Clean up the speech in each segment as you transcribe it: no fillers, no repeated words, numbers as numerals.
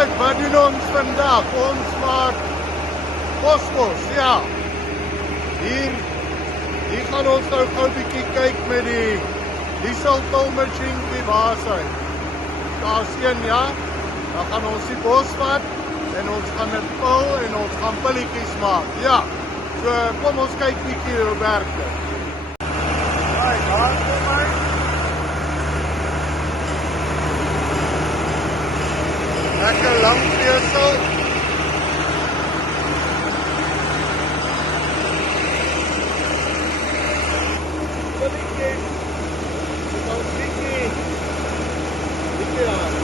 Alright, wat doen ons vandag? Ons maak posbos, ja. Hier gaan ons nou gou 'n bietjie kyk met die dieseltolmasjien waar hy. Daar sien ja. Dan gaan ons die bos vat en ons gaan dit vul en ons gaan pilletjies maak. Ja. So kom ons kyk bietjie hoe werk dit. Alright, daar kom hy. Lekker lang vesel. Pilletjies. Dit is bietjie aan.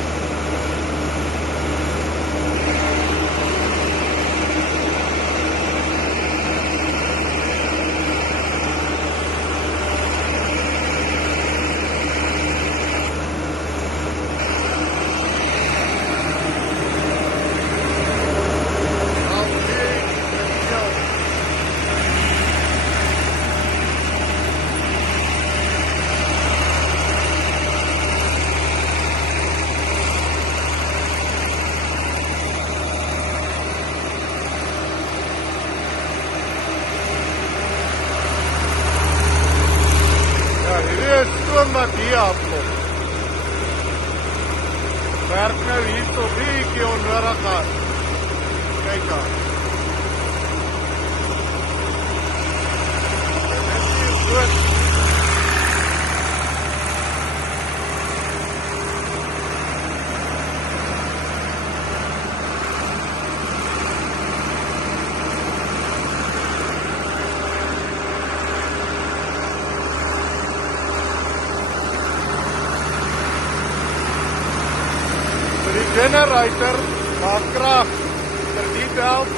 Wat hier afkom. Werk nou hier so bietjie onnodig aan. Kyk daar. Dit is hier goed. Die generator maak krag vir die belt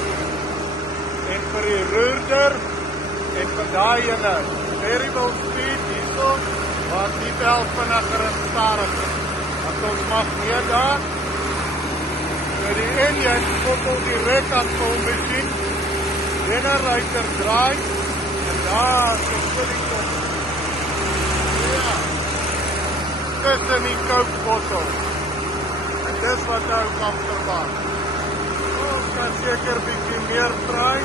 en vir die roerder en vir daai ene variable speed hierso waar die belt vinniger en stadiger. As ons mag meer daar vir die engine koppel direk aan tolmasjien, generator draai en daar is die koppel. Ja, tussen die koukbossel. Dis wat nou kan verwag. Ons kan seker bietjie meer draai.